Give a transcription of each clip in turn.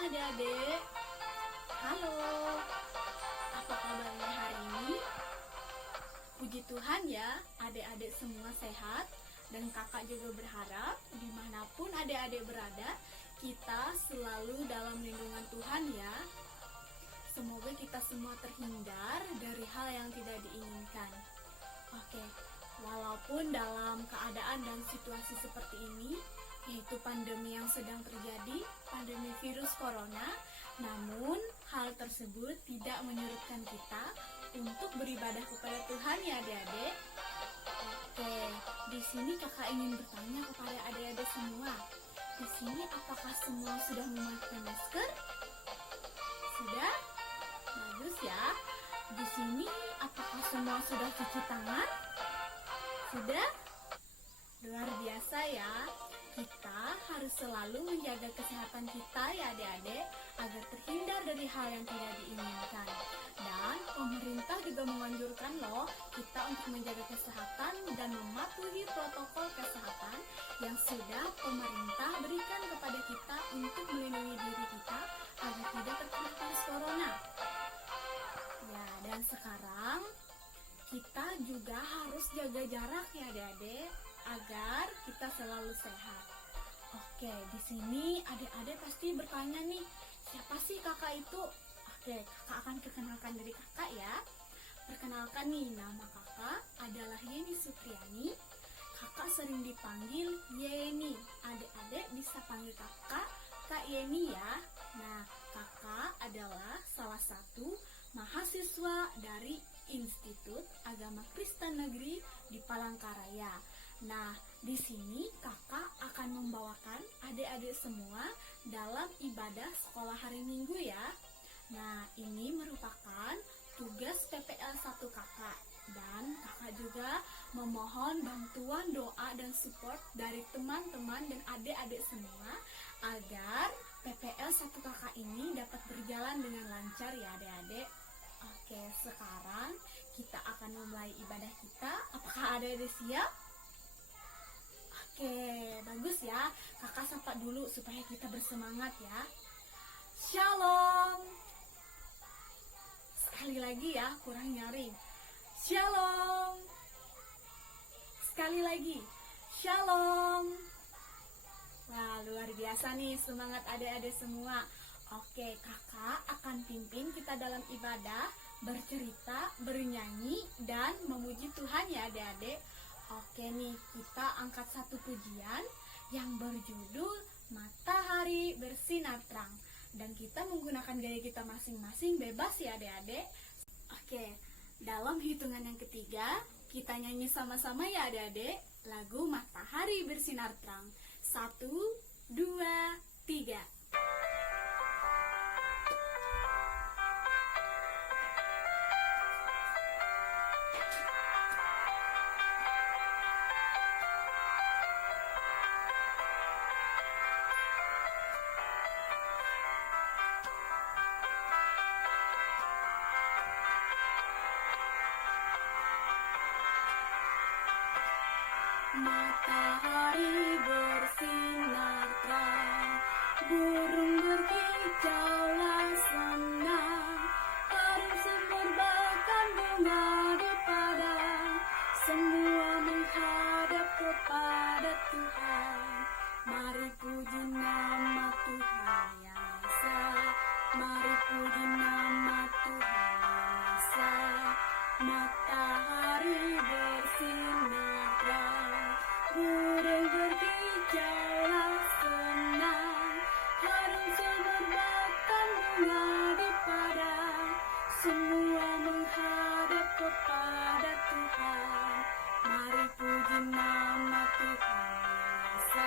Adik-adik, halo, apa kabarnya hari ini? Puji Tuhan ya, adik-adik semua sehat dan kakak juga berharap dimanapun adik-adik berada, kita selalu dalam lindungan Tuhan ya. Semoga kita semua terhindar dari hal yang tidak diinginkan. Oke, walaupun dalam keadaan dan situasi seperti ini, yaitu pandemi yang sedang terjadi, pandemi virus corona, namun hal tersebut tidak menyurutkan kita untuk beribadah kepada Tuhan ya adik-adik. Oke, di sini kakak ingin bertanya kepada adik-adik semua. Di sini apakah semua sudah memakai masker? Sudah? Bagus ya. Di sini apakah semua sudah cuci tangan? Sudah? Luar biasa ya. Kita harus selalu menjaga kesehatan kita ya adik-adik agar terhindar dari hal yang tidak diinginkan. Dan pemerintah juga menganjurkan loh kita untuk menjaga kesehatan dan mematuhi protokol kesehatan yang sudah pemerintah berikan kepada kita untuk melindungi diri kita agar tidak terkena virus corona. Ya, dan sekarang kita juga harus jaga jarak ya adik-adik agar kita selalu sehat. Oke, di sini adik-adik pasti bertanya nih, siapa sih kakak itu? Oke, kakak akan perkenalkan diri kakak ya. Perkenalkan nih, nama kakak adalah Yeni Sutriani. Kakak sering dipanggil Yeni. Adik-adik bisa panggil kakak Kak Yeni ya. Nah, kakak adalah salah satu mahasiswa dari Institut Agama Kristen Negeri di Palangkaraya. Nah, di sini kakak akan membawakan adik-adik semua dalam ibadah sekolah hari Minggu ya. Nah, ini merupakan tugas PPL 1 kakak. Dan kakak juga memohon bantuan doa dan support dari teman-teman dan adik-adik semua agar PPL 1 kakak ini dapat berjalan dengan lancar ya adik-adik. Oke, sekarang kita akan memulai ibadah kita. Apakah adik-adik siap? Oke, bagus ya. Kakak sapa dulu supaya kita bersemangat ya. Shalom. Sekali lagi ya, kurang nyaring. Shalom. Sekali lagi. Shalom. Wah, luar biasa nih semangat adik-adik semua. Oke, kakak akan pimpin kita dalam ibadah, bercerita, bernyanyi, dan memuji Tuhan ya adik-adik. Oke nih, kita angkat satu pujian yang berjudul Matahari Bersinar Terang. Dan kita menggunakan gaya kita masing-masing, bebas ya adik-adik. Oke, dalam hitungan yang ketiga, kita nyanyi sama-sama ya adik-adik lagu Matahari Bersinar Terang. 1, 2, 3. Matahari bersinar terang, burung berkicaulah senang, harum semerbakkan bunga di padang, semua menghadap kepada Tuhan. Mari puji nama Tuhan yang Esa, mari puji nama Tuhan yang Esa. Matahari bersinar terang, burung berkicaulah senang, harum semerbakkan bunga di padang, semua menghadap kepada Tuhan. Mari puji nama Tuhan yang Esa,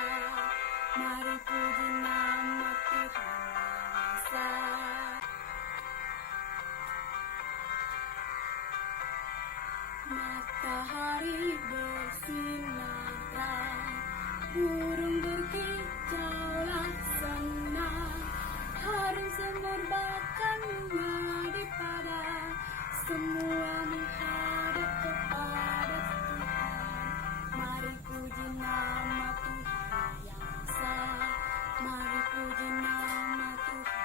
mari puji nama Tuhan yang Esa. Matahari bersinar terang, burung berkicaulah senang, harum semerbakkan bunga di padang, semua menghadap kepada Tuhan. Mari puji nama Tuhan yang Esa, mari puji nama Tuhan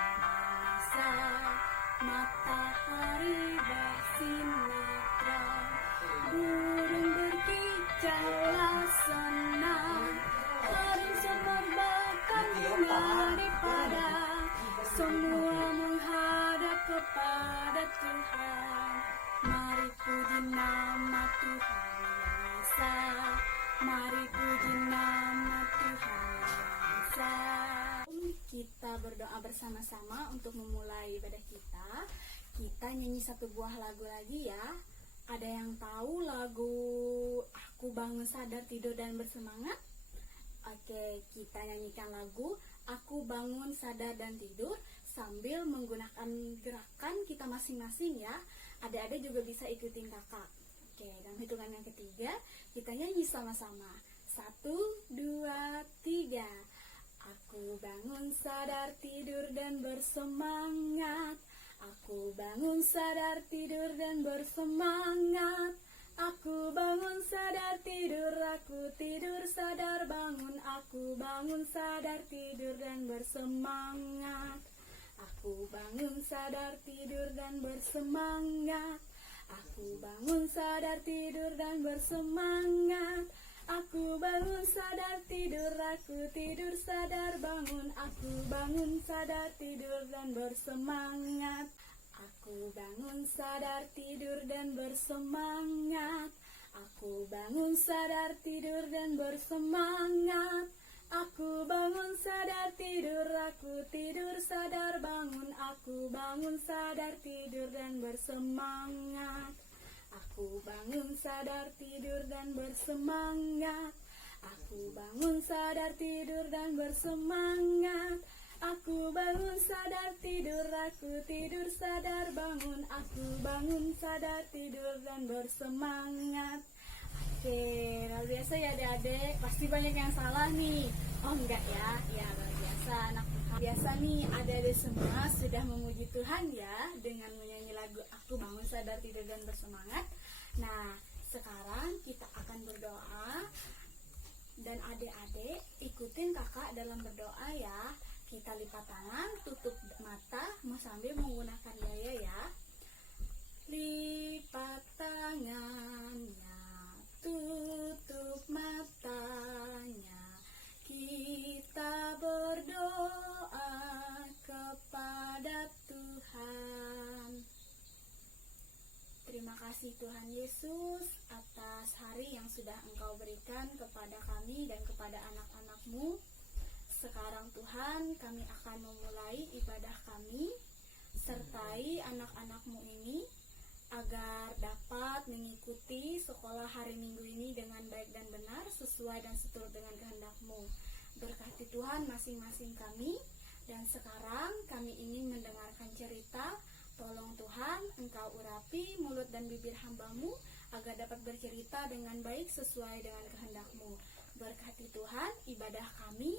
bersama-sama untuk memulai ibadah kita. Kita nyanyi satu buah lagu lagi ya. Ada yang tahu lagu Aku Bangun Sadar Tidur dan Bersemangat? Oke, kita nyanyikan lagu Aku Bangun Sadar dan Tidur sambil menggunakan gerakan kita masing-masing ya. Adik-adik juga bisa ikutin kakak. Oke, dalam hitungan yang ketiga kita nyanyi sama-sama. 1, 2, 3. Aku bangun sadar tidur dan bersemangat. Aku bangun sadar tidur dan bersemangat. Aku bangun sadar tidur, aku tidur sadar bangun. Aku bangun sadar tidur dan bersemangat. Aku bangun sadar tidur dan bersemangat. Aku bangun sadar tidur dan bersemangat. Aku bangun sadar tidur, aku tidur sadar bangun. Aku bangun sadar tidur dan bersemangat. Aku bangun sadar tidur dan bersemangat. Aku bangun sadar tidur dan bersemangat. Aku bangun sadar tidur, aku tidur sadar bangun. Aku bangun sadar tidur dan bersemangat. Aku bangun sadar tidur dan bersemangat. Aku bangun sadar tidur dan bersemangat. Aku bangun sadar tidur, aku tidur sadar bangun. Aku bangun sadar tidur dan bersemangat. Oke, luar biasa ya adik-adik. Pasti banyak yang salah nih. Oh enggak ya? Ya luar biasa anak Tuhan. Biasa nih adik-adik semua sudah memuji Tuhan ya dengan menyanyi lagu Aku Bangun Sadar Tidur dan Bersemangat. Nah, sekarang kita akan berdoa. Dan adik-adik ikutin kakak dalam berdoa ya. Kita lipat tangan, tutup mata sambil menggunakan daya ya. Lipat tangannya, tutup matanya. Kita berdoa kepada Tuhan. Terima kasih Tuhan Yesus atas hari yang sudah Engkau berikan kepada kami dan kepada anak-anak-Mu. Sekarang Tuhan, kami akan memulai ibadah kami. Sertai anak-anak-Mu ini agar dapat mengikuti sekolah hari Minggu ini dengan baik dan benar, sesuai dan seturut dengan kehendak-Mu. Berkati Tuhan masing-masing kami. Dan sekarang kami ingin mendengarkan cerita. Tolong Tuhan, Engkau urapi mulut dan bibir hamba-Mu agar dapat bercerita dengan baik sesuai dengan kehendak-Mu. Berkati Tuhan ibadah kami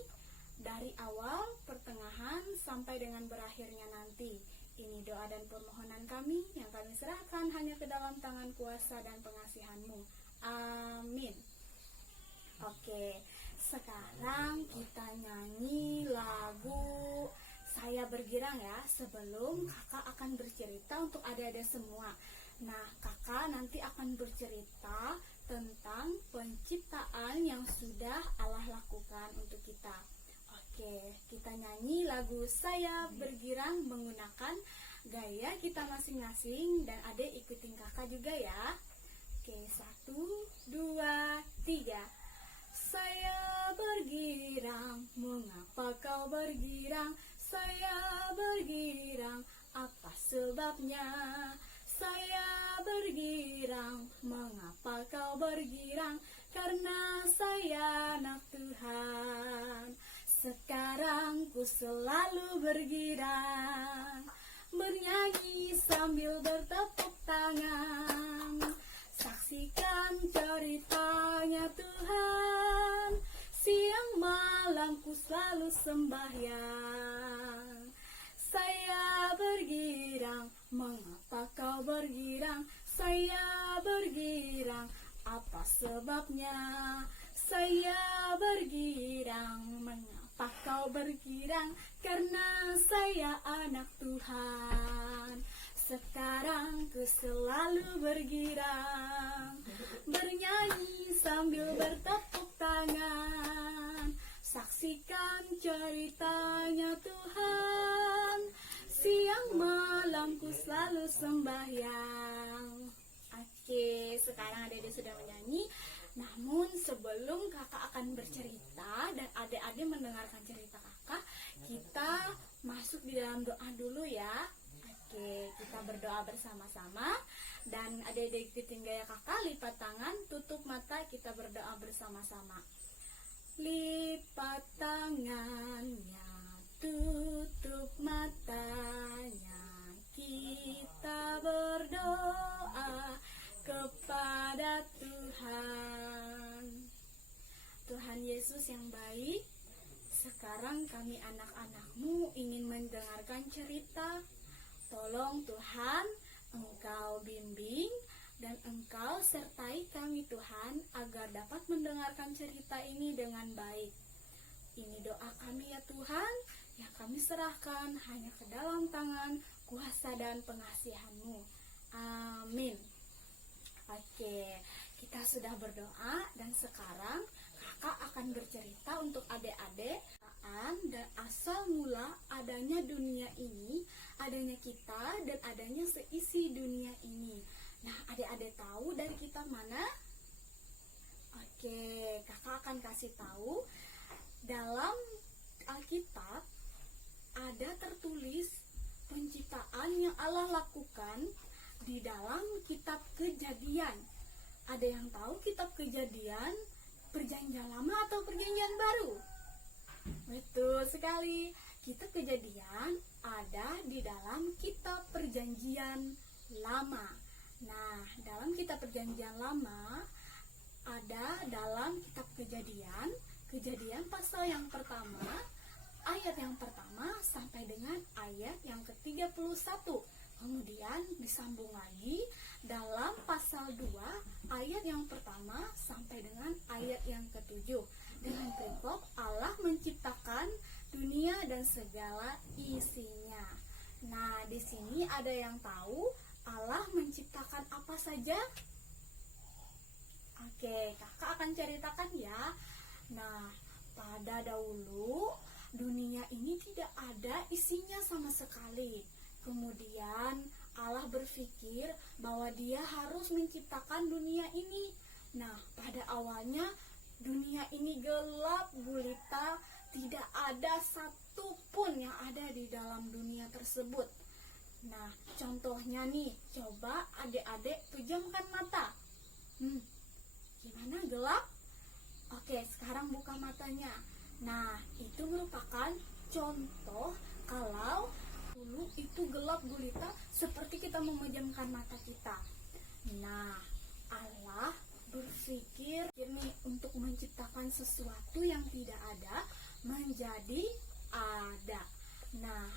dari awal, pertengahan, sampai dengan berakhirnya nanti. Ini doa dan permohonan kami yang kami serahkan hanya ke dalam tangan kuasa dan pengasihan-Mu. Amin. Oke, sekarang kita nyanyi lagu Saya Bergirang ya. Sebelum kakak akan bercerita untuk adik-adik semua. Nah, kakak nanti akan bercerita tentang penciptaan yang sudah Allah lakukan untuk kita. Oke, kita nyanyi lagu Saya Bergirang menggunakan gaya kita masing-masing. Dan adik ikutin kakak juga ya. Oke, 1, 2, 3. Saya bergirang, mengapa kau bergirang? Saya bergirang, apa sebabnya? Saya bergirang, mengapa kau bergirang? Karena saya anak Tuhan. Sekarang ku selalu bergirang, bernyanyi sambil bertepuk tangan. Saksikan ceritanya Tuhan, siang malam ku selalu sembahyang. Saya bergirang, mengapa kau bergirang? Saya bergirang, apa sebabnya? Saya bergirang, mengapa kau bergirang? Karena saya anak Tuhan. Sekarang ku selalu bergirang, bernyanyi sambil bertepuk tangan. Saksikan ceritanya Tuhan, siang malam ku selalu sembahyang. Oke, sekarang adik-adik sudah menyanyi. Namun sebelum kakak akan bercerita dan adik-adik mendengarkan cerita kakak, kita masuk di dalam doa dulu ya. Oke, kita berdoa bersama-sama. Dan adik-adik ikutin gaya kakak, lipat tangan, tutup mata, kita berdoa bersama-sama. Lipat tangannya, tutup matanya, kita berdoa kepada Tuhan. Tuhan Yesus yang baik, sekarang kami anak-anakmu ingin mendengarkan cerita. Tolong Tuhan, Engkau bimbing dan Engkau sertai kami Tuhan, agar dapat mendengarkan cerita ini dengan baik. Ini doa kami ya Tuhan, yang kami serahkan hanya ke dalam tangan kuasa dan pengasihan-Mu. Amin. Oke, kita sudah berdoa dan sekarang kakak akan bercerita untuk adik-adik dan asal mula adanya dunia ini, adanya kita dan adanya seisi dunia ini. Nah, adik-adik tahu dari kita mana? Oke, kakak akan kasih tahu. Dalam Alkitab ada tertulis penciptaan yang Allah lakukan di dalam kitab Kejadian. Ada yang tahu kitab Kejadian Perjanjian Lama atau Perjanjian Baru? Betul sekali. Kitab Kejadian ada di dalam kitab Perjanjian Lama. Nah, dalam kitab Perjanjian Lama ada dalam kitab Kejadian pasal yang pertama, ayat yang pertama sampai dengan ayat yang ke-31. Kemudian disambung lagi dalam pasal 2 ayat yang pertama sampai dengan ayat yang ke-7. Dengan perikop Allah menciptakan dunia dan segala isinya. Nah, di sini ada yang tahu Allah menciptakan apa saja? Oke, kakak akan ceritakan ya. Nah, pada dahulu dunia ini tidak ada isinya sama sekali. Kemudian Allah berpikir bahwa Dia harus menciptakan dunia ini. Nah, pada awalnya dunia ini gelap gulita, tidak ada satupun yang ada di dalam dunia tersebut. Nah, contohnya nih, coba adik-adik pejamkan mata. Gimana, gelap? Oke, sekarang buka matanya. Nah, itu merupakan contoh kalau dulu itu gelap gulita seperti kita memejamkan mata kita. Nah, Allah berpikir nih untuk menciptakan sesuatu yang tidak ada menjadi ada. Nah,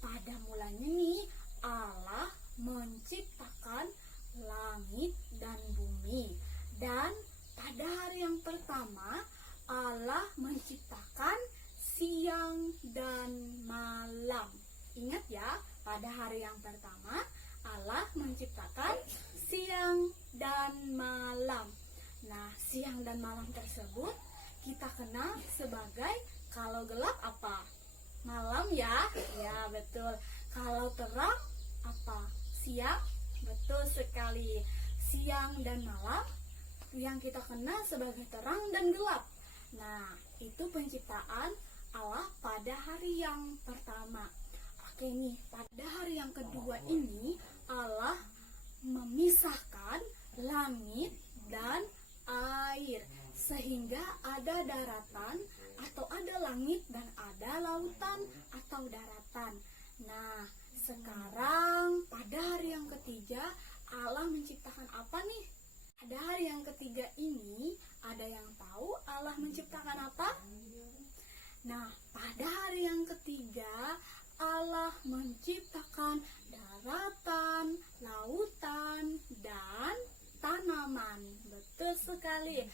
pada mulanya nih Allah menciptakan langit dan bumi. Dan pada hari yang pertama Allah menciptakan siang dan malam. Ingat ya, pada hari yang pertama Allah menciptakan siang dan malam. Nah, siang dan malam tersebut kita kenal sebagai kalau gelap apa? Malam ya? Ya, betul. Kalau terang apa? Siang? Betul sekali. Siang dan malam yang kita kenal sebagai terang dan gelap. Nah, itu penciptaan Allah pada hari yang pertama. Oke nih, pada hari yang kedua ini Allah memisahkan langit dan air sehingga ada daratan atau ada langit dan ada lautan atau daratan. Nah, sekarang pada hari yang ketiga Allah menciptakan apa nih? Pada hari yang ketiga ini ada yang tahu Allah menciptakan apa? Nah, pada hari yang ketiga Allah menciptakan daratan, lautan, dan tanaman. Betul sekali.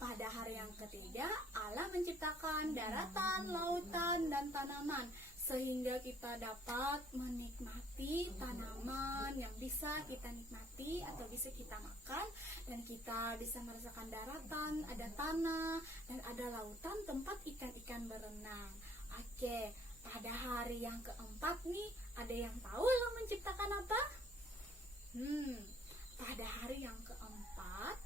Pada hari yang ketiga Allah menciptakan daratan, lautan, dan tanaman sehingga kita dapat menikmati tanaman yang bisa kita nikmati atau bisa kita makan, dan kita bisa merasakan daratan, ada tanah, dan ada lautan tempat ikan-ikan berenang. Oke, pada hari yang keempat nih, ada yang tahu Allah menciptakan apa? Pada hari yang keempat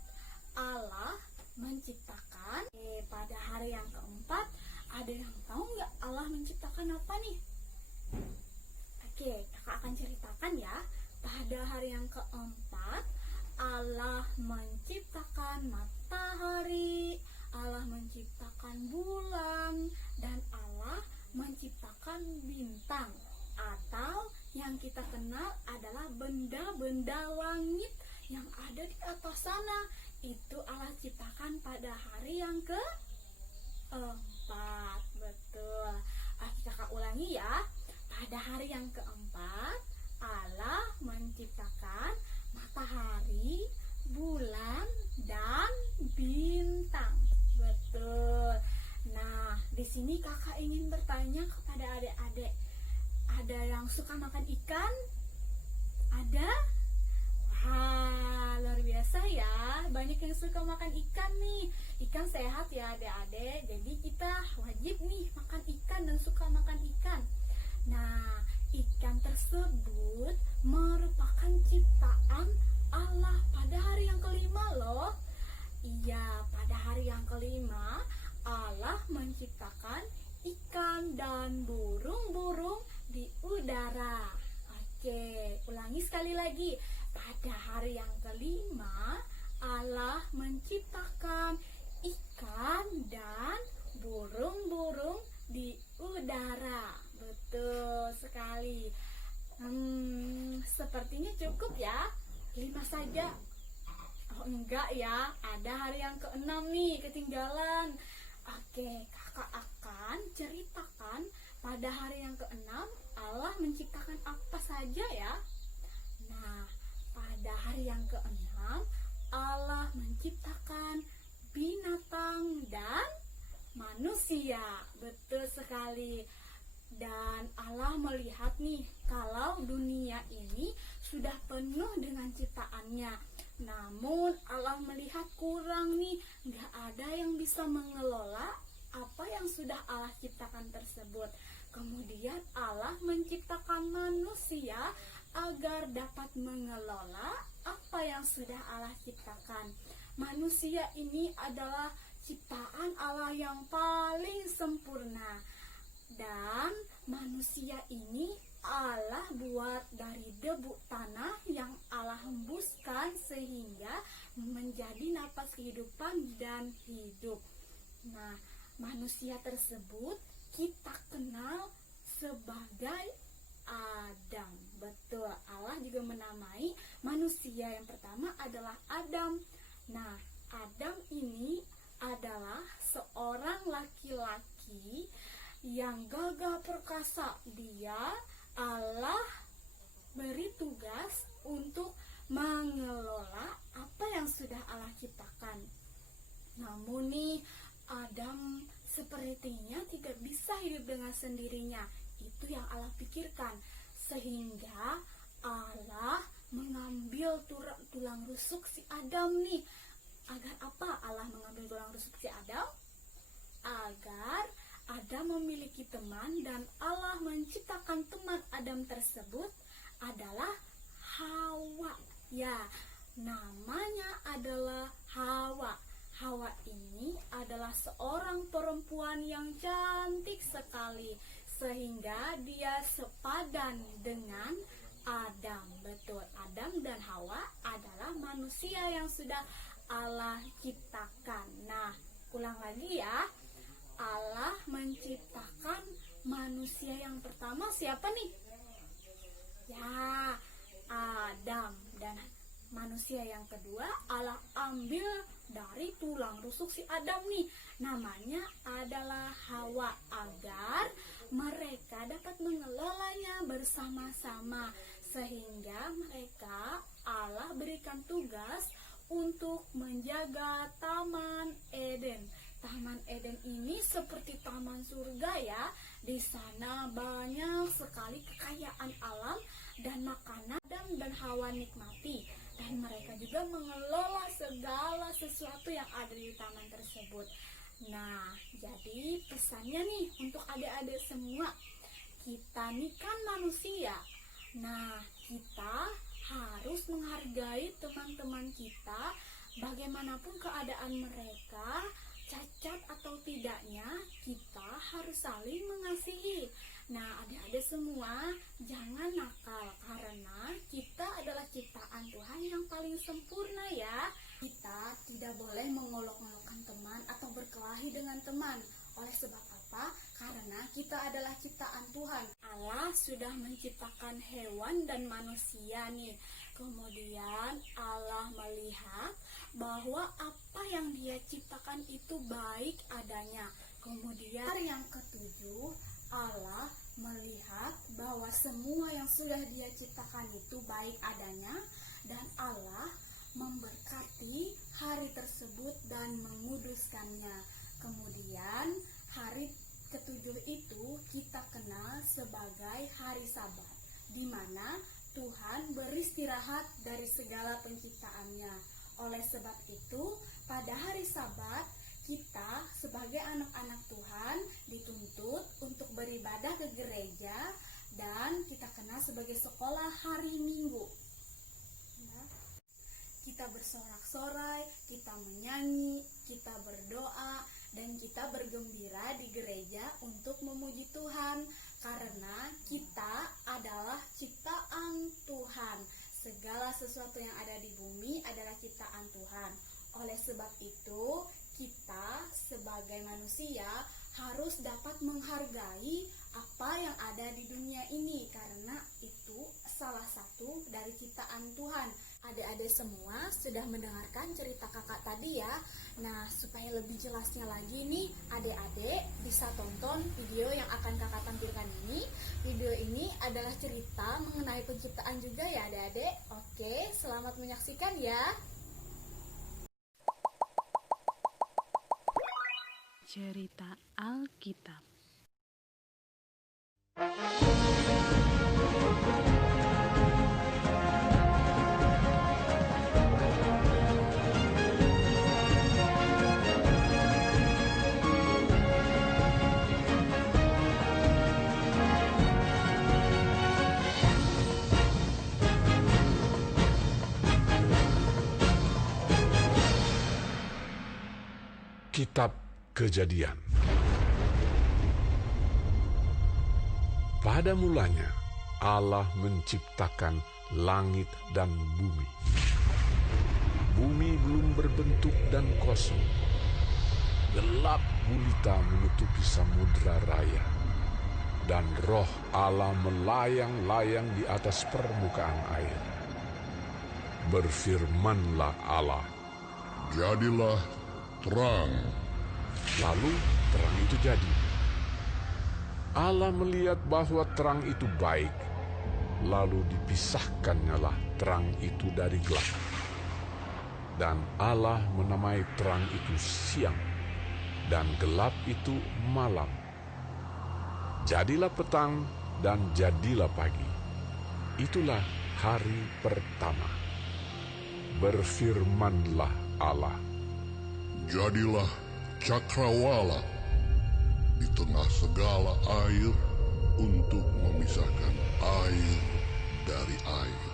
Allah menciptakan. Pada hari yang keempat ada yang tahu nggak Allah menciptakan apa nih? pada hari yang keempat, Allah menciptakan matahari, Allah menciptakan bulan, dan Allah menciptakan bintang, atau yang kita kenal adalah benda-benda langit yang ada di atas sana. Itu Allah ciptakan pada hari yang keempat. Betul. Kita ulangi ya. Pada hari yang keempat, Allah menciptakan matahari, bulan, dan bintang. Betul. Nah, di sini kakak ingin bertanya kepada adik-adik, ada yang suka makan ikan? Ada? Wah, luar biasa ya. Banyak yang suka makan ikan nih. Ikan sehat ya adik-adik. Jadi kita wajib nih makan ikan dan suka makan ikan. Nah, ikan tersebut merupakan ciptaan Allah pada hari yang kelima loh. Iya, pada hari yang kelima Allah menciptakan ikan dan burung-burung di udara. Oke, ulangi sekali lagi. Pada hari yang kelima Allah menciptakan ikan dan burung-burung di udara. Betul sekali. Sepertinya cukup ya. 5 saja. Oh enggak ya, ada hari yang keenam nih, ketinggalan. Oke, kakak akan ceritakan pada hari yang keenam Allah menciptakan apa saja ya. Nah, pada hari yang keenam Allah menciptakan binatang dan manusia. Betul sekali. Dan Allah melihat nih kalau dunia ini sudah penuh dengan ciptaannya. Namun Allah melihat kurang nih, gak ada yang bisa mengelola apa yang sudah Allah ciptakan tersebut. Kemudian Allah menciptakan manusia agar dapat mengelola apa yang sudah Allah ciptakan. Manusia ini adalah ciptaan Allah yang paling sempurna. Dan manusia ini Allah buat dari debu tanah yang Allah hembuskan sehingga menjadi napas kehidupan dan hidup. Nah, manusia tersebut kita kenal sebagai Adam. Betul, Allah juga menamai manusia yang pertama adalah Adam. Nah, Adam ini adalah seorang laki-laki yang gagah perkasa. Dia Allah beri tugas untuk mengelola apa yang sudah Allah ciptakan. Namun nih, Adam sepertinya tidak bisa hidup dengan sendirinya. Itu yang Allah pikirkan. Sehingga Allah mengambil tulang rusuk si Adam nih. Agar apa Allah mengambil tulang rusuk si Adam? Agar Adam memiliki teman, dan Allah menciptakan teman Adam tersebut adalah Hawa. Ya, namanya adalah Hawa. Hawa ini adalah seorang perempuan yang cantik sekali, sehingga dia sepadan dengan Adam. Betul, Adam dan Hawa adalah manusia yang sudah Allah ciptakan. Nah, ulang lagi ya. Allah menciptakan manusia yang pertama siapa nih? Ya, Adam. Dan manusia yang kedua Allah ambil dari tulang rusuk si Adam nih. Namanya adalah Hawa, agar mereka dapat mengelolanya bersama-sama. Sehingga mereka Allah berikan tugas untuk menjaga Taman Eden. Taman Eden ini seperti taman surga ya. Di sana banyak sekali kekayaan alam dan makanan dan Hawa nikmati. Dan mereka juga mengelola segala sesuatu yang ada di taman tersebut. Nah, jadi pesannya nih untuk adik-adik semua. Kita nih kan manusia. Nah, kita harus menghargai teman-teman kita bagaimanapun keadaan mereka. Cacat atau tidaknya, kita harus saling mengasihi. Nah, adik-adik semua, jangan nakal, karena kita adalah menciptakan hewan dan manusia nih. Kemudian Allah melihat bahwa apa yang Dia ciptakan itu baik adanya. Kemudian yang ketujuh, Allah melihat bahwa semua yang sudah Dia ciptakan itu baik adanya, dan Allah memberkati hari tersebut dan menguduskannya. Kemudian hari ketujuh itu kita kenal sebagai hari Sabat, di mana Tuhan beristirahat dari segala penciptaannya. Oleh sebab itu, pada hari Sabat kita sebagai anak-anak Tuhan dituntut untuk beribadah ke gereja, dan kita kenal sebagai sekolah hari Minggu. Kita bersorak-sorai, kita menyanyi, kita berdoa, dan kita bergembira di gereja untuk memuji Tuhan, karena kita adalah ciptaan Tuhan. Segala sesuatu yang ada di bumi adalah ciptaan Tuhan. Oleh sebab itu, kita sebagai manusia harus dapat menghargai apa yang ada di dunia ini, karena itu salah satu dari ciptaan Tuhan. Adik-adik semua sudah mendengarkan cerita kakak tadi ya. Nah, supaya lebih jelasnya lagi nih, adik-adik bisa tonton video yang akan kakak tampilkan ini. Video ini adalah cerita mengenai penciptaan juga ya adik-adik. Oke, selamat menyaksikan ya. Cerita Alkitab. Kitab Kejadian. Pada mulanya Allah menciptakan langit dan bumi. Bumi belum berbentuk dan kosong. Gelap gulita menutupi samudra raya, dan roh Allah melayang-layang di atas permukaan air. Berfirmanlah Allah, "Jadilah terang." Lalu terang itu jadi. Allah melihat bahwa terang itu baik, lalu dipisahkannyalah terang itu dari gelap. Dan Allah menamai terang itu siang, dan gelap itu malam. Jadilah petang dan jadilah pagi. Itulah hari pertama. Berfirmanlah Allah, "Jadilah cakrawala di tengah segala air untuk memisahkan air dari air."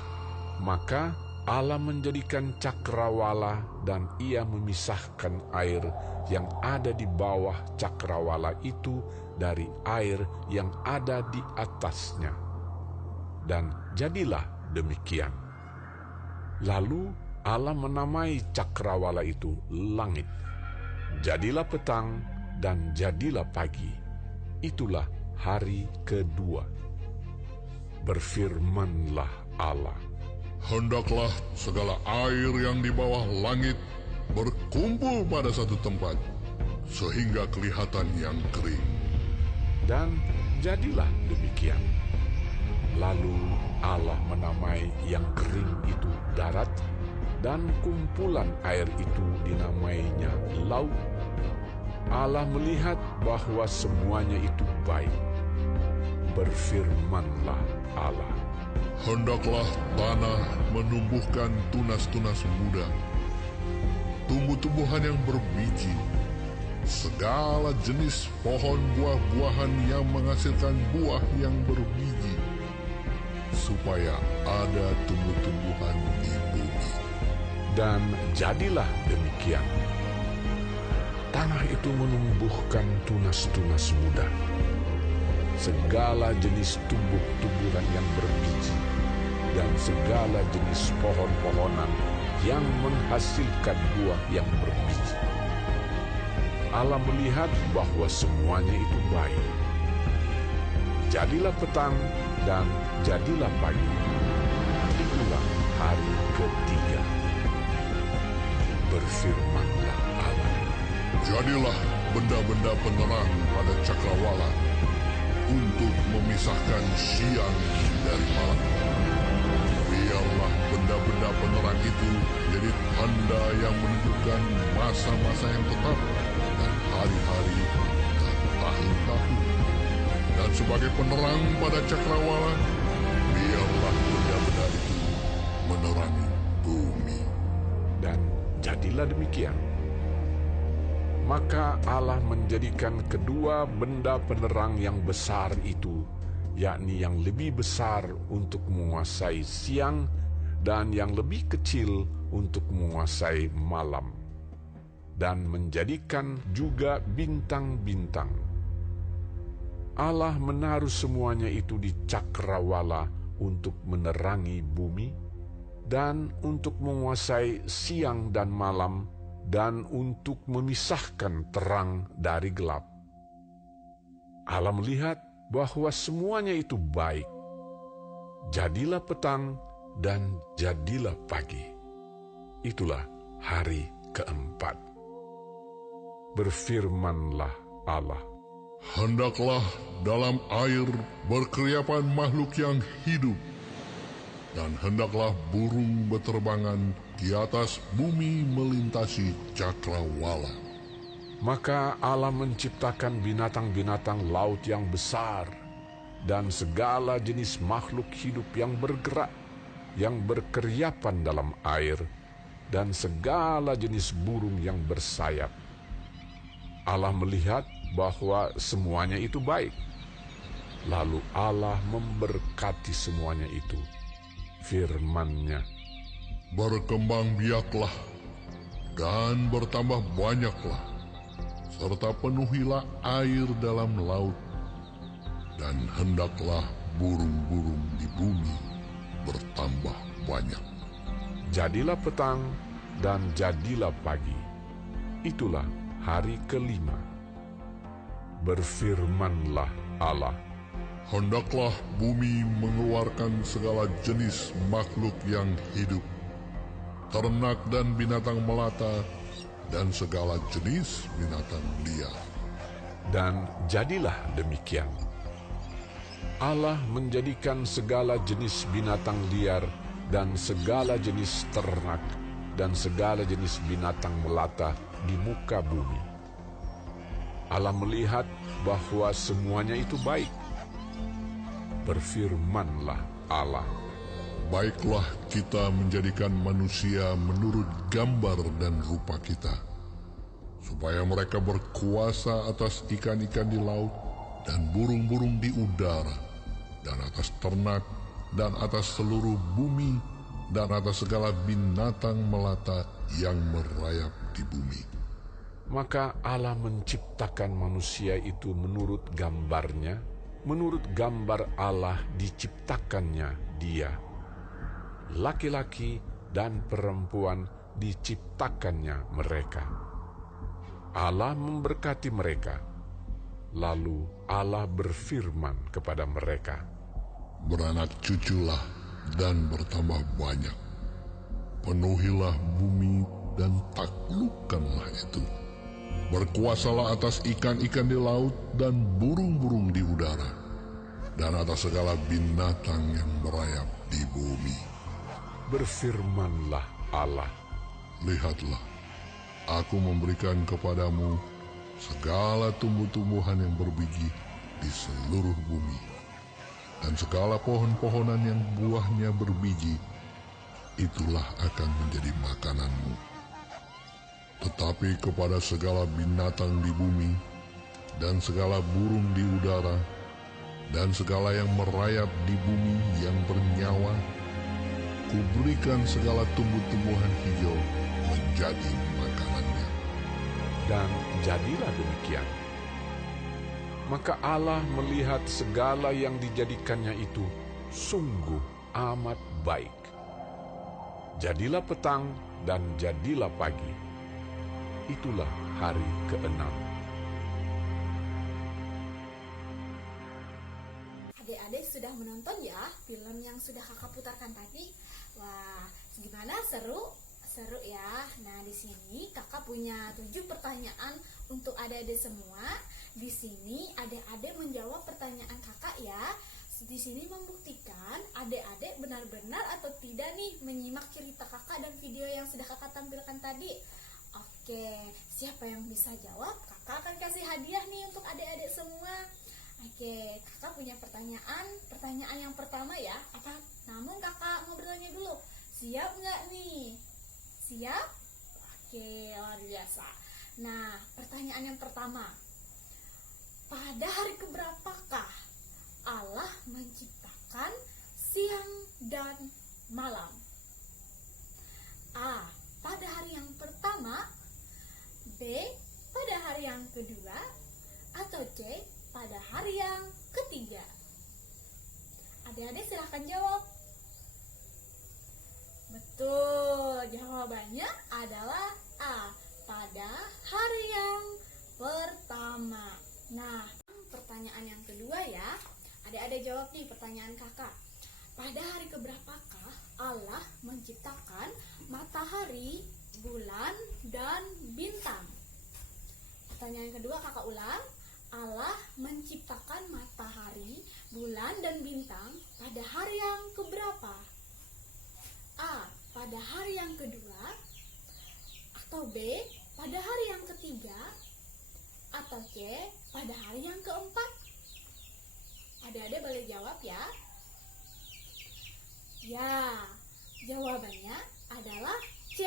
Maka Allah menjadikan cakrawala, dan Ia memisahkan air yang ada di bawah cakrawala itu dari air yang ada di atasnya. Dan jadilah demikian. Lalu Allah menamai cakrawala itu langit. Jadilah petang dan jadilah pagi. Itulah hari kedua. Berfirmanlah Allah, "Hendaklah segala air yang di bawah langit berkumpul pada satu tempat, sehingga kelihatan yang kering." Dan jadilah demikian. Lalu Allah menamai yang kering itu darat, dan kumpulan air itu dinamainya laut. Allah melihat bahwa semuanya itu baik. Berfirmanlah Allah, "Hendaklah tanah menumbuhkan tunas-tunas muda, tumbuh-tumbuhan yang berbiji, segala jenis pohon buah-buahan yang menghasilkan buah yang berbiji, supaya ada tumbuh-tumbuhan di bumi." Dan jadilah demikian. Tanah itu menumbuhkan tunas-tunas muda, segala jenis tumbuh-tumbuhan yang berbiji, dan segala jenis pohon-pohonan yang menghasilkan buah yang berbiji. Allah melihat bahwa semuanya itu baik. Jadilah petang dan jadilah pagi. Itulah hari ketiga. Berfirmanlah Allah. Jadilah benda-benda penerang pada cakrawala untuk memisahkan siang dari malam. Biarlah benda-benda penerang itu jadi tanda yang menunjukkan masa-masa yang tetap dan hari-hari dan tahun-tahun. Dan sebagai penerang pada cakrawala, biarlah benda-benda itu menerangi bumi. Dan jadilah demikian. Maka Allah menjadikan kedua benda penerang yang besar itu, yakni yang lebih besar untuk menguasai siang dan yang lebih kecil untuk menguasai malam, dan menjadikan juga bintang-bintang. Allah menaruh semuanya itu di cakrawala untuk menerangi bumi dan untuk menguasai siang dan malam, dan untuk memisahkan terang dari gelap. Allah melihat bahwa semuanya itu baik. Jadilah petang dan jadilah pagi. Itulah hari keempat. Berfirmanlah Allah. Hendaklah dalam air berkeriapan makhluk yang hidup, dan hendaklah burung beterbangan di atas bumi melintasi cakrawala. Maka Allah menciptakan binatang-binatang laut yang besar dan segala jenis makhluk hidup yang bergerak, yang berkeriapan dalam air, dan segala jenis burung yang bersayap. Allah melihat bahwa semuanya itu baik. Lalu Allah memberkati semuanya itu. Firman-Nya, Berkembang biaklah dan bertambah banyaklah, serta penuhilah air dalam laut, dan hendaklah burung-burung di bumi bertambah banyak. jadilah petang dan jadilah pagi. Itulah hari kelima. Berfirmanlah Allah. Hendaklah bumi mengeluarkan segala jenis makhluk yang hidup, ternak dan binatang melata, dan segala jenis binatang liar. Dan jadilah demikian. Allah menjadikan segala jenis binatang liar dan segala jenis ternak dan segala jenis binatang melata di muka bumi. Allah melihat bahwa semuanya itu baik. Berfirmanlah Allah. Baiklah kita menjadikan manusia menurut gambar dan rupa kita, supaya mereka berkuasa atas ikan-ikan di laut dan burung-burung di udara, dan atas ternak, dan atas seluruh bumi, dan atas segala binatang melata yang merayap di bumi. Maka Allah menciptakan manusia itu menurut gambarnya, menurut gambar Allah diciptakannya dia. Laki-laki dan perempuan diciptakannya mereka. Allah memberkati mereka. Lalu Allah berfirman kepada mereka, Beranak cuculah dan bertambah banyak. Penuhilah bumi dan taklukkanlah itu. Berkuasalah atas ikan-ikan di laut dan burung-burung di udara, dan atas segala binatang yang merayap di bumi. berfirmanlah Allah. Lihatlah, aku memberikan kepadamu segala tumbuh-tumbuhan yang berbiji di seluruh bumi, dan segala pohon-pohonan yang buahnya berbiji, itulah akan menjadi makananmu. Tetapi kepada segala binatang di bumi, dan segala burung di udara, dan segala yang merayap di bumi yang bernyawa, kuberikan segala tumbuh-tumbuhan hijau menjadi makanannya. Dan jadilah demikian. Maka Allah melihat segala yang dijadikannya itu sungguh amat baik. Jadilah petang dan jadilah pagi. Itulah hari keenam. Adik-adik sudah menonton ya film yang sudah kakak putarkan tadi. Wah, gimana, seru? Seru ya. Nah, di sini kakak punya 7 pertanyaan untuk adik-adik semua. Di sini adik-adik menjawab pertanyaan kakak ya. Di sini membuktikan adik-adik benar-benar atau tidak nih menyimak cerita kakak dan video yang sudah kakak tampilkan tadi. Oke, siapa yang bisa jawab? Kakak akan kasih hadiah nih untuk adik-adik semua. Oke, kakak punya pertanyaan. Pertanyaan yang pertama ya. Namun kakak mau bertanya dulu. Siap nggak nih? Siap? Oke, luar biasa. Nah, pertanyaan yang pertama. Pada hari keberapakah Allah menciptakan siang dan malam? A. Pada hari yang pertama. B. Pada hari yang kedua. Atau C. Pada hari yang ketiga. Adik-adik silahkan jawab. Betul, jawabannya adalah A. Pada hari yang pertama. Nah, pertanyaan yang kedua ya. Adik-adik jawab nih pertanyaan kakak. Pada hari keberapakah Allah menciptakan matahari, bulan, dan bintang? Pertanyaan kedua kakak ulang. Allah menciptakan matahari, bulan, dan bintang pada hari yang keberapa? A. Pada hari yang kedua. Atau B. Pada hari yang ketiga. Atau C. Pada hari yang keempat. Adik-adik boleh jawab ya. Ya, jawabannya adalah C.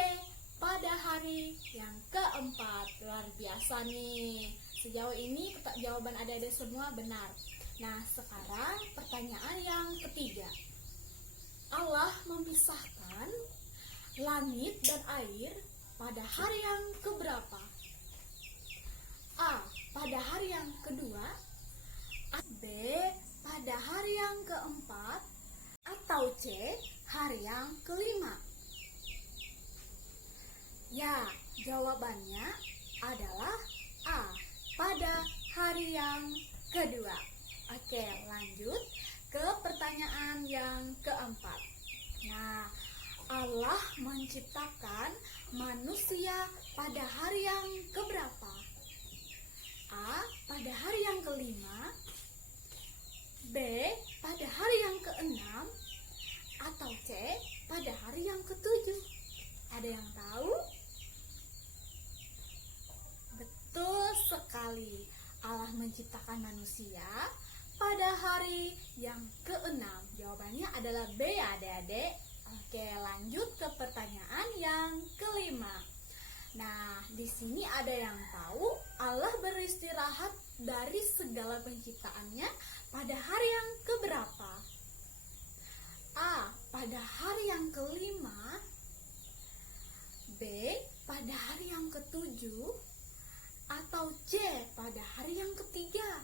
Pada hari yang keempat. Luar biasa nih. Sejauh ini jawaban adik-adik semua benar. Nah, sekarang pertanyaan yang ketiga. Allah memisahkan langit dan air pada hari yang keberapa? A. Pada hari yang kedua. B. Pada hari yang keempat. Atau C. Hari yang kelima. Ya, jawabannya adalah A. Pada hari yang kedua. Oke, lanjut ke pertanyaan yang keempat. Nah, Allah menciptakan manusia pada hari yang keberapa? A. Pada hari yang kelima. B. Pada hari yang keenam. Atau C. Pada hari yang ketujuh. Ada yang tahu? Betul sekali. Allah menciptakan manusia pada hari yang keenam. Jawabannya adalah B ya adik-adik. Oke, lanjut ke pertanyaan yang kelima. Nah, di sini ada yang tahu Allah beristirahat dari segala penciptaannya pada hari yang keberapa? A. Pada hari yang kelima. B. Pada hari yang ketujuh. Atau C. Pada hari yang ketiga.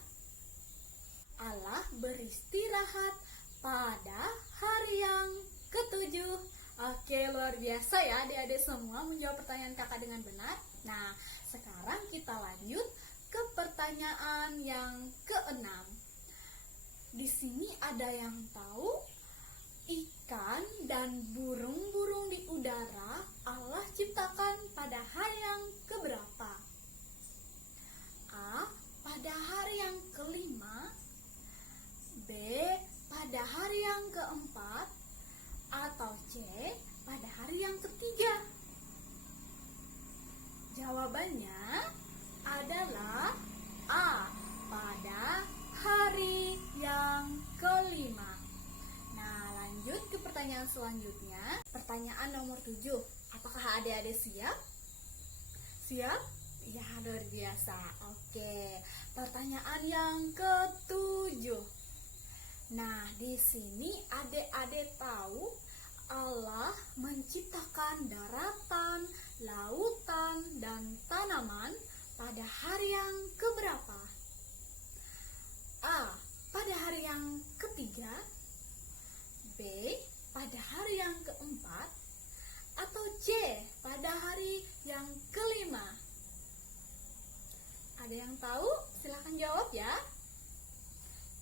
Allah beristirahat pada hari yang ketujuh. Oke, luar biasa ya adik-adik semua menjawab pertanyaan kakak dengan benar. Nah, sekarang kita lanjut ke pertanyaan yang keenam. Di sini ada yang tahu ikan dan burung-burung di udara Allah ciptakan pada hari yang keberapa? A. Pada hari yang kelima. B. Pada hari yang keempat. Atau C. Pada hari yang ketiga. Jawabannya adalah A. Pada hari yang kelima. Nah, lanjut ke pertanyaan selanjutnya. Pertanyaan nomor 7. Apakah adik-adik siap? Siap? Ya, luar biasa. Oke, pertanyaan yang ke-7. Nah, di sini adik-adik tahu Allah menciptakan daratan, lautan, dan tanaman pada hari yang keberapa? A. Pada hari yang ketiga. B. Pada hari yang keempat. Atau C. Pada hari yang kelima. Ada yang tahu? Silahkan jawab ya.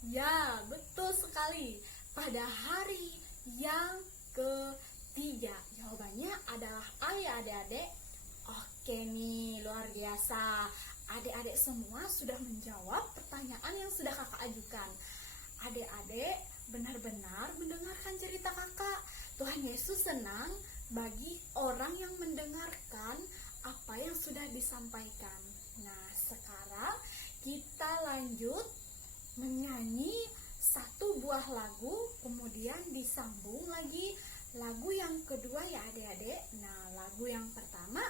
Ya, betul sekali. pada hari yang ketiga? Jawabannya adalah A ya adik-adik. Oke nih, luar biasa. Adik-adik semua sudah menjawab pertanyaan yang sudah kakak ajukan. Adik-adik benar-benar mendengarkan cerita kakak. Tuhan Yesus senang bagi orang yang mendengarkan apa yang sudah disampaikan. Nah, sekarang kita lanjut menyanyi satu buah lagu, kemudian disambung lagi lagu yang kedua ya adik-adik. Nah, lagu yang pertama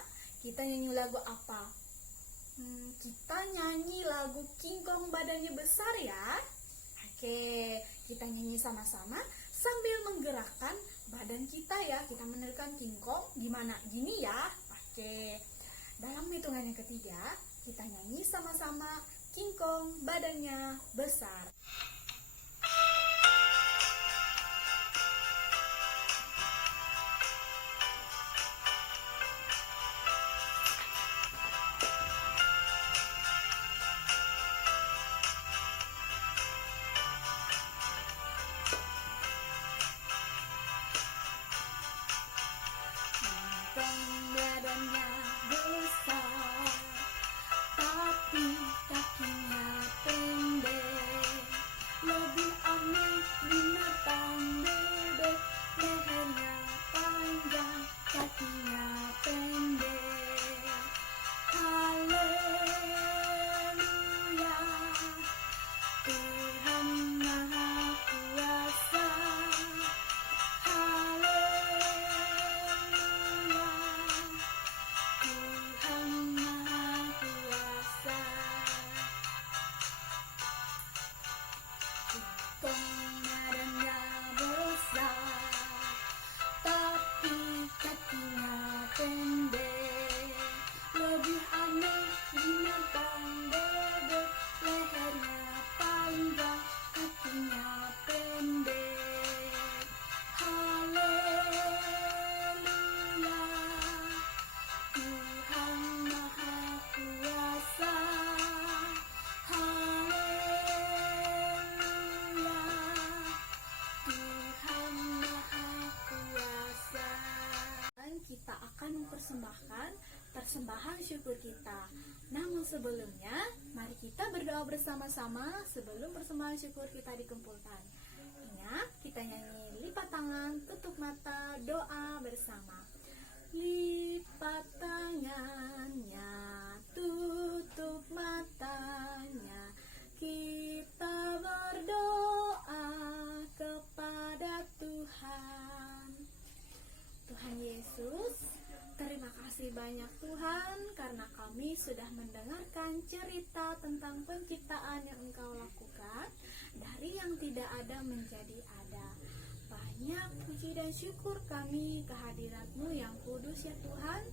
kita nyanyi lagu apa? Kita nyanyi lagu King Kong badannya besar ya. Oke, kita nyanyi sama-sama sambil menggerakkan badan kita ya. Kita menekan King Kong gimana? Gini ya. Oke. Dalam hitungan yang ketiga, kita nyanyi sama-sama King Kong badannya besar. Badannya besar, tapi kakinya pendek. Lebih aneh binatang bebek, lehernya panjang, kakinya pendek. Haleluya, Tuhan Maha Kuasa. Badannya besar, tapi kakinya pendek. Lebih aneh binatang bebek, lehernya panjang, kakinya pendek. Haleluya, Tuhan Maha Kuasa. Kita akan mempersembahkan persembahan syukur kita. Namun sebelumnya, mari kita berdoa bersama-sama sebelum persembahan syukur kita dikumpulkan. Ingat, kita nyanyi lipat tangan, tutup mata, doa bersama. Lipat tangannya, tutup matanya, kita berdoa kepada Tuhan. Tuhan Yesus, terima kasih banyak Tuhan karena kami sudah mendengarkan cerita tentang penciptaan yang Engkau lakukan dari yang tidak ada menjadi ada. Banyak puji dan syukur kami kehadirat-Mu yang kudus ya Tuhan.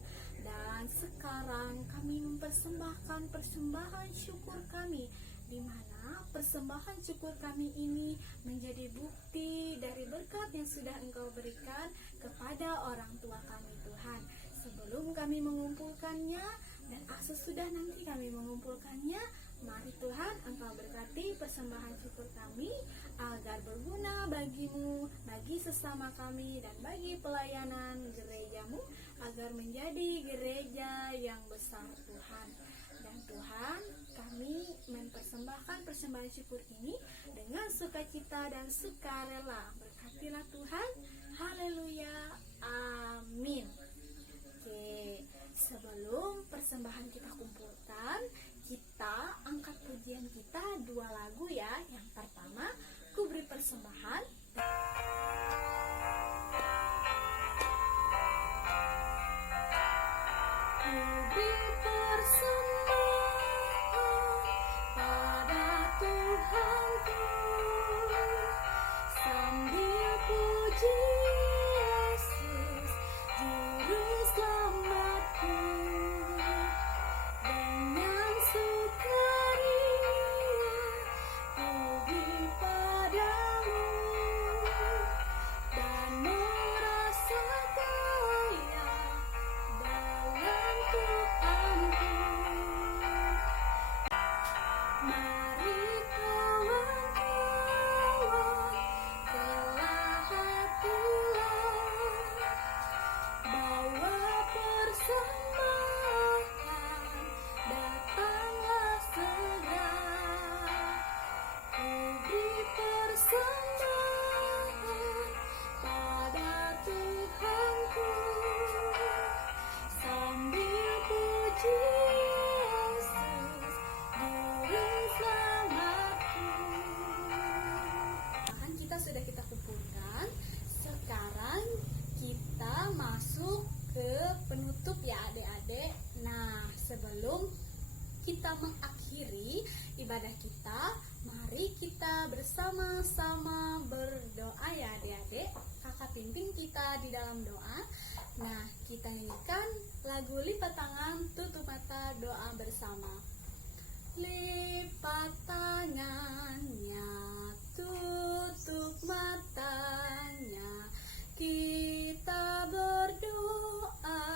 Dan sekarang kami mempersembahkan persembahan syukur kami, di mana persembahan syukur kami ini menjadi bukti dari berkat yang sudah Engkau berikan kepada orang tua kami Tuhan. Sebelum kami mengumpulkannya dan sesudah nanti kami mengumpulkannya, mari Tuhan Engkau berkati persembahan syukur kami agar berguna bagi-Mu, bagi sesama kami dan bagi pelayanan gereja-Mu, agar menjadi gereja yang besar Tuhan. Dan Tuhan, kami mempersembahkan persembahan syukur ini dengan sukacita dan sukarela. Berkatilah Tuhan. Haleluya. Amin. Oke, sebelum persembahan kita kumpulkan, kita angkat pujian kita dua lagu ya. Yang pertama, Ku Beri Persembahan. Ku beri persembahan pada Tuhanku, sambil puji dalam doa. Nah, kita nyanyikan lagu lipat tangan, tutup mata, doa bersama. Lipat tangannya, tutup matanya, kita berdoa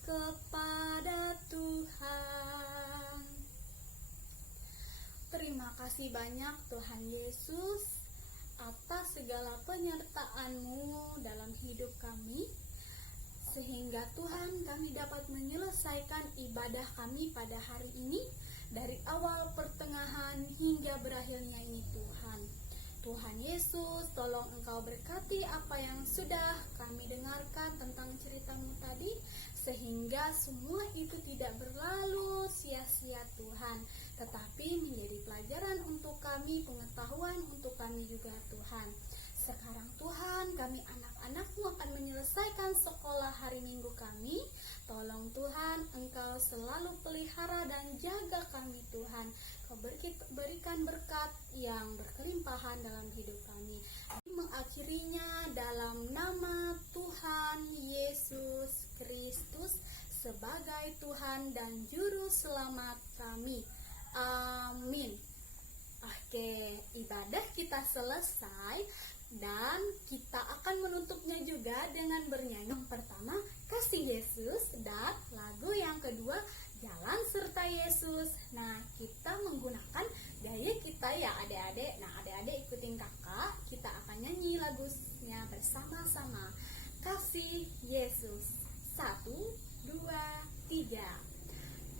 kepada Tuhan. Terima kasih banyak Tuhan Yesus atas segala penyertaan-Mu dalam hidup kami, sehingga Tuhan kami dapat menyelesaikan ibadah kami pada hari ini dari awal pertengahan hingga berakhirnya ini Tuhan. Tuhan Yesus, tolong Engkau berkati apa yang sudah kami dengarkan tentang cerita-Mu tadi, sehingga semua itu tidak berlalu sia-sia Tuhan, tetapi menjadi pelajaran untuk kami, pengetahuan untuk kami juga Tuhan. Sekarang Tuhan, kami anak-anak-Mu akan menyelesaikan sekolah hari Minggu kami. Tolong Tuhan, Engkau selalu pelihara dan jaga kami Tuhan. Kau berikan berkat yang berkelimpahan dalam hidup kami. Mengakhirinya dalam nama Tuhan Yesus Kristus sebagai Tuhan dan Juru Selamat kami. Amin. Oke, ibadah kita selesai dan kita akan menutupnya juga dengan bernyanyi. Yang pertama, Kasih Yesus, dan lagu yang kedua, Jalan Serta Yesus. Nah, kita menggunakan gaya kita ya adik-adik. Nah, adik-adik ikutin kakak, kita akan nyanyi lagunya bersama-sama. Kasih Yesus. 1, 2, 3.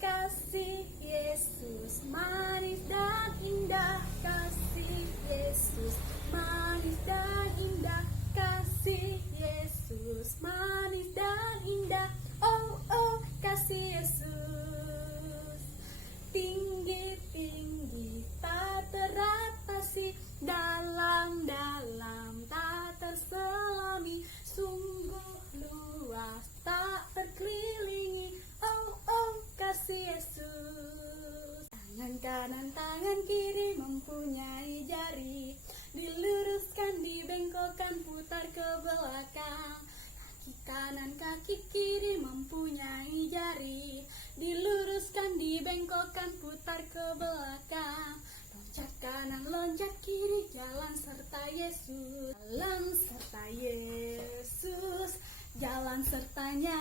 Kasih Yesus manis dan indah, kasih Yesus manis dan indah, kasih Yesus manis dan indah. Oh oh, kasih Yesus tinggi-tinggi tak teratasi, dalam-dalam tak terselami, sungguh luas tak terkelilingi. Oh oh, kasih Yesus. Tangan kanan, tangan kiri mempunyai jari, diluruskan, dibengkokkan, putar ke belakang. Kaki kanan, kaki kiri mempunyai jari, diluruskan, dibengkokkan, putar ke belakang. Loncat kanan, loncat kiri, jalan serta Yesus. Jalan serta Yesus, jalan sertanya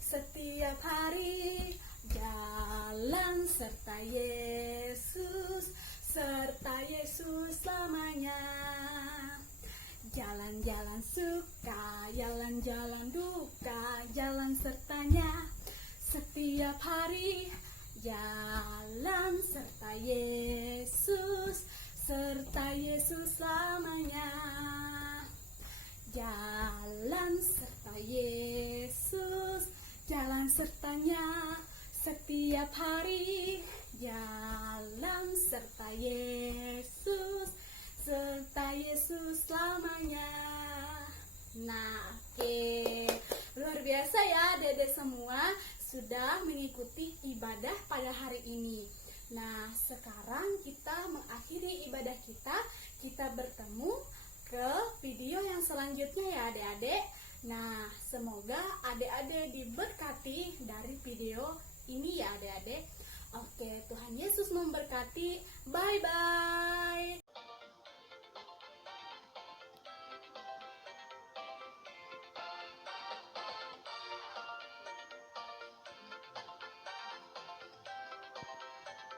setiap hari. Jalan serta Yesus, serta Yesus selamanya. Jalan-jalan suka, jalan-jalan duka, jalan sertanya setiap hari. Jalan serta Yesus, serta Yesus selamanya. Jalan serta Yesus, jalan sertanya setiap hari. Jalan serta Yesus, serta Yesus selamanya. Nah, oke. Luar biasa ya Dede semua sudah mengikuti ibadah pada hari ini. Nah, sekarang kita mengakhiri ibadah kita. Kita bertemu ke video yang selanjutnya ya adik-adik. Nah, semoga adik-adik diberkati dari video ini ya adik-adik. Oke, Tuhan Yesus memberkati. Bye-bye.